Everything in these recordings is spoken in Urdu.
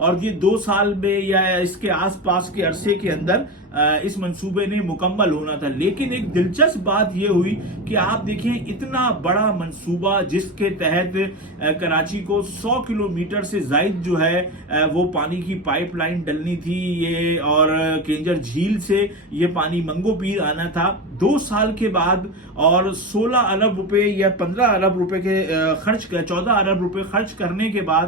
اور یہ 2 سال میں یا اس کے آس پاس کے عرصے کے اندر اس منصوبے نے مکمل ہونا تھا. لیکن ایک دلچسپ بات یہ ہوئی کہ آپ دیکھیں اتنا بڑا منصوبہ جس کے تحت کراچی کو 100 کلومیٹر سے زائد جو ہے وہ پانی کی پائپ لائن ڈلنی تھی یہ، اور کینجر جھیل سے یہ پانی منگو پیر آنا تھا. 2 سال کے بعد اور 16 ارب روپے یا 15 ارب روپے کے 14 ارب روپے خرچ کرنے کے بعد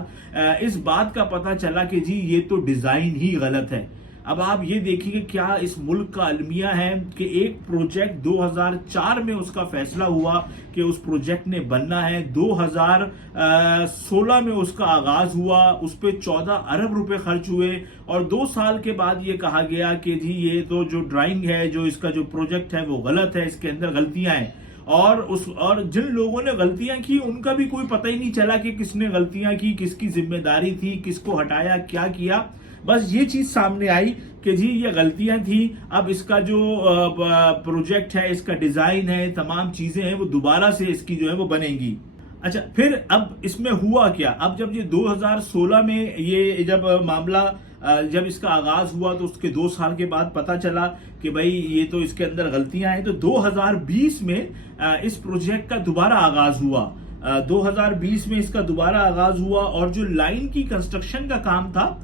اس بات کا پتہ چلا کہ جی یہ تو ڈیزائن ہی غلط ہے. اب آپ یہ دیکھیں کہ کیا اس ملک کا المیہ ہے کہ ایک پروجیکٹ 2004 میں اس کا فیصلہ ہوا کہ اس پروجیکٹ نے بننا ہے، 2016 میں اس کا آغاز ہوا، اس پہ 14 ارب روپے خرچ ہوئے، اور 2 سال کے بعد یہ کہا گیا کہ جی یہ تو جو ڈرائنگ ہے، جو اس کا جو پروجیکٹ ہے وہ غلط ہے، اس کے اندر غلطیاں ہیں. اور جن لوگوں نے غلطیاں کی ان کا بھی کوئی پتہ ہی نہیں چلا کہ کس نے غلطیاں کی، کس کی ذمہ داری تھی، کس کو ہٹایا، کیا کیا. بس یہ چیز سامنے آئی کہ جی یہ غلطیاں تھیں. اب اس کا جو پروجیکٹ ہے، اس کا ڈیزائن ہے، تمام چیزیں ہیں وہ دوبارہ سے اس کی جو ہے وہ بنیں گی. اچھا پھر اب اس میں ہوا کیا؟ اب جب یہ 2016 میں یہ جب معاملہ جب اس کا آغاز ہوا تو اس کے 2 سال کے بعد پتا چلا کہ بھائی یہ تو اس کے اندر غلطیاں ہیں، تو 2020 میں اس پروجیکٹ کا دوبارہ آغاز ہوا. 2020 میں اس کا دوبارہ آغاز ہوا، اور جو لائن کی کنسٹرکشن کا کام تھا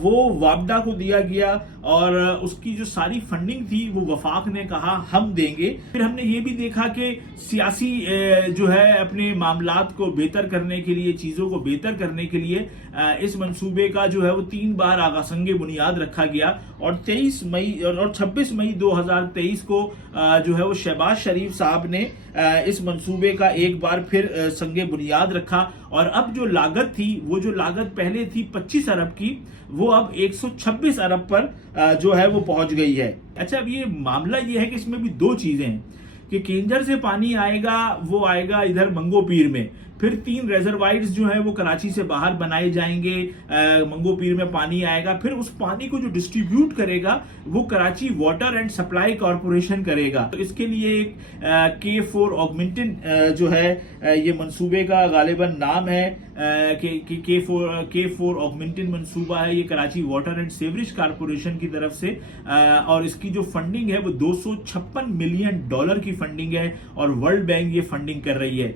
وہ وابڈا کو دیا گیا، اور اس کی جو ساری فنڈنگ تھی وہ وفاق نے کہا ہم دیں گے. پھر ہم نے یہ بھی دیکھا کہ سیاسی جو ہے اپنے معاملات کو بہتر کرنے کے لیے، چیزوں کو بہتر کرنے کے لیے اس منصوبے کا جو ہے وہ 3 بار سنگ بنیاد رکھا گیا، اور 26 مئی 2023 کو جو ہے وہ شہباز شریف صاحب نے اس منصوبے کا ایک بار پھر سنگ بنیاد رکھا. اور اب جو لاگت تھی، وہ جو لاگت پہلے تھی 25 ارب کی، وہ اب 126 ارب پر جو ہے وہ پہنچ گئی ہے. اچھا اب یہ معاملہ یہ ہے کہ اس میں بھی 2 چیزیں ہیں کہ کینجر سے پانی آئے گا، وہ آئے گا ادھر منگو پیر میں، پھر 3 ریزروائرز جو ہیں وہ کراچی سے باہر بنائے جائیں گے، منگو پیر میں پانی آئے گا، پھر اس پانی کو جو ڈسٹریبیوٹ کرے گا وہ Karachi water and supply corporation کرے گا. تو اس کے لیے ایک K4 آگمنٹن جو ہے یہ منصوبے کا غالباً نام ہے کہ K4 آگمنٹن منصوبہ ہے، یہ Karachi water and sewerage corporation کی طرف سے، اور اس کی جو فنڈنگ ہے وہ $256 ملین کی فنڈنگ ہے، اور ورلڈ بینک یہ فنڈنگ کر رہی ہے.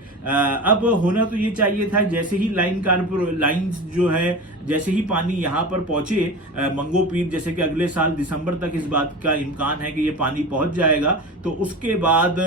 اب ہونا تو یہ چاہیے تھا جیسے ہی لائنز جو ہے، جیسے ہی پانی یہاں پر پہنچے منگو پیر، جیسے کہ اگلے سال دسمبر تک اس بات کا امکان ہے کہ یہ پانی پہنچ جائے گا، تو اس کے بعد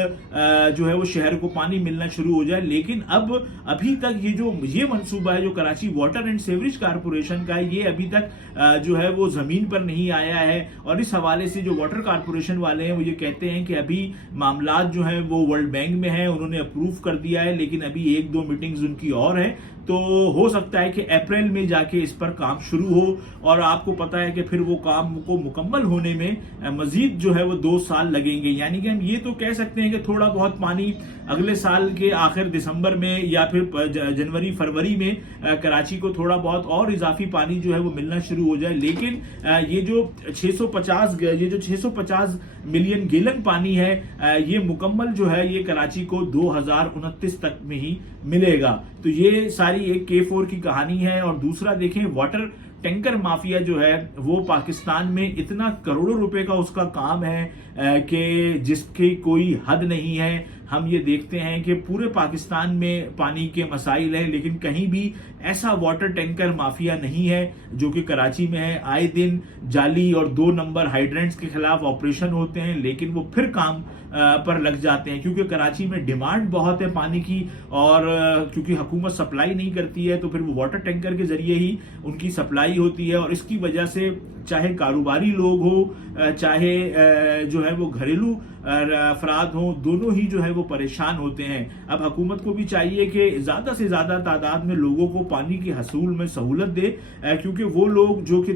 جو ہے وہ شہر کو پانی ملنا شروع ہو جائے. لیکن ابھی تک یہ منصوبہ ہے جو Karachi water and sewerage corporation کا ہے، یہ ابھی تک جو ہے وہ زمین پر نہیں آیا ہے. اور اس حوالے سے جو واٹر کارپوریشن والے ہیں وہ یہ کہتے ہیں کہ ابھی معاملات جو ہیں وہ ورلڈ بینک میں ہیں، انہوں نے اپروو کر دیا ہے، لیکن ابھی 1-2 میٹنگز ان کی اور ہیں، تو ہو سکتا ہے کہ اپریل میں جا کے اس پر کام شروع ہو. اور آپ کو پتا ہے کہ پھر وہ کام کو مکمل ہونے میں مزید جو ہے وہ 2 سال لگیں گے. یعنی کہ ہم یہ تو کہہ سکتے ہیں کہ تھوڑا بہت پانی اگلے سال کے آخر دسمبر میں یا پھر جنوری فروری میں کراچی کو تھوڑا بہت اور اضافی پانی جو ہے وہ ملنا شروع ہو جائے. لیکن یہ جو 650 ملین گیلن پانی ہے، یہ مکمل جو ہے یہ کراچی کو 2029 تک میں ہی ملے گا. تو یہ ساری ایک K4 کی کہانی ہے. اور دوسرا دیکھیں، واٹر ٹینکر مافیا جو ہے وہ پاکستان میں اتنا کروڑوں روپے کا اس کا کام ہے کہ جس کی کوئی حد نہیں ہے. ہم یہ دیکھتے ہیں کہ پورے پاکستان میں پانی کے مسائل ہیں، لیکن کہیں بھی ایسا واٹر ٹینکر مافیا نہیں ہے جو کہ کراچی میں ہے. آئے دن جعلی اور 2 نمبر ہائیڈرنٹس کے خلاف آپریشن ہوتے ہیں، لیکن وہ پھر کام پر لگ جاتے ہیں کیونکہ کراچی میں ڈیمانڈ بہت ہے پانی کی، اور کیونکہ حکومت سپلائی نہیں کرتی ہے تو پھر وہ واٹر ٹینکر کے ذریعے ہی ان کی سپلائی ہوتی ہے. اور اس کی وجہ سے چاہے کاروباری لوگ ہو، چاہے جو ہے وہ گھریلو افراد ہوں، دونوں ہی جو ہے وہ پریشان ہوتے ہیں. اب حکومت کو بھی چاہیے کہ زیادہ سے زیادہ تعداد میں لوگوں کو پانی کے حصول میں سہولت دے، کیونکہ وہ لوگ جو کہ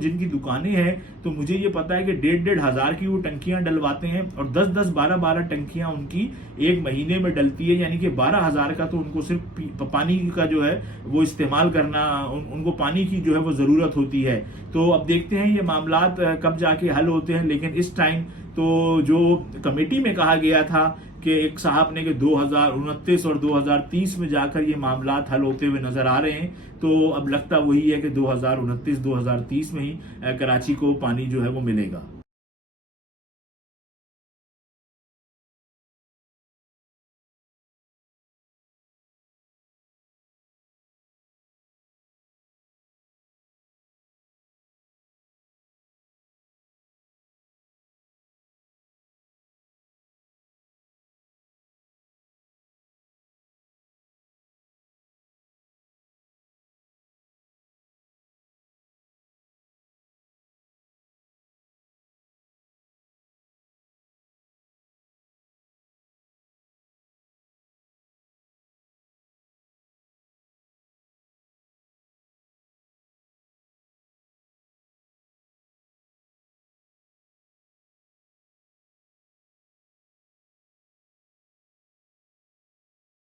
جن کی دکانیں ہیں، تو مجھے یہ پتا ہے کہ 1,500 ہزار کی وہ ٹنکیاں ڈلواتے ہیں، اور 10 12 ٹنکیاں ان کی ایک مہینے میں ڈلتی ہے. یعنی کہ 12,000 کا تو ان کو صرف پانی کا جو ہے وہ استعمال کرنا، ان کو پانی کی جو ہے وہ ضرورت ہوتی ہے. تو اب دیکھتے ہیں یہ معاملات کب جا کے حل ہوتے ہیں. لیکن اس ٹائم تو جو کمیٹی میں کہا گیا تھا کہ ایک صاحب نے کہ 2029 اور 2030 میں جا کر یہ معاملات حل ہوتے ہوئے نظر آ رہے ہیں، تو اب لگتا وہی ہے کہ 2029 2030 میں ہی کراچی کو پانی جو ہے وہ ملے گا۔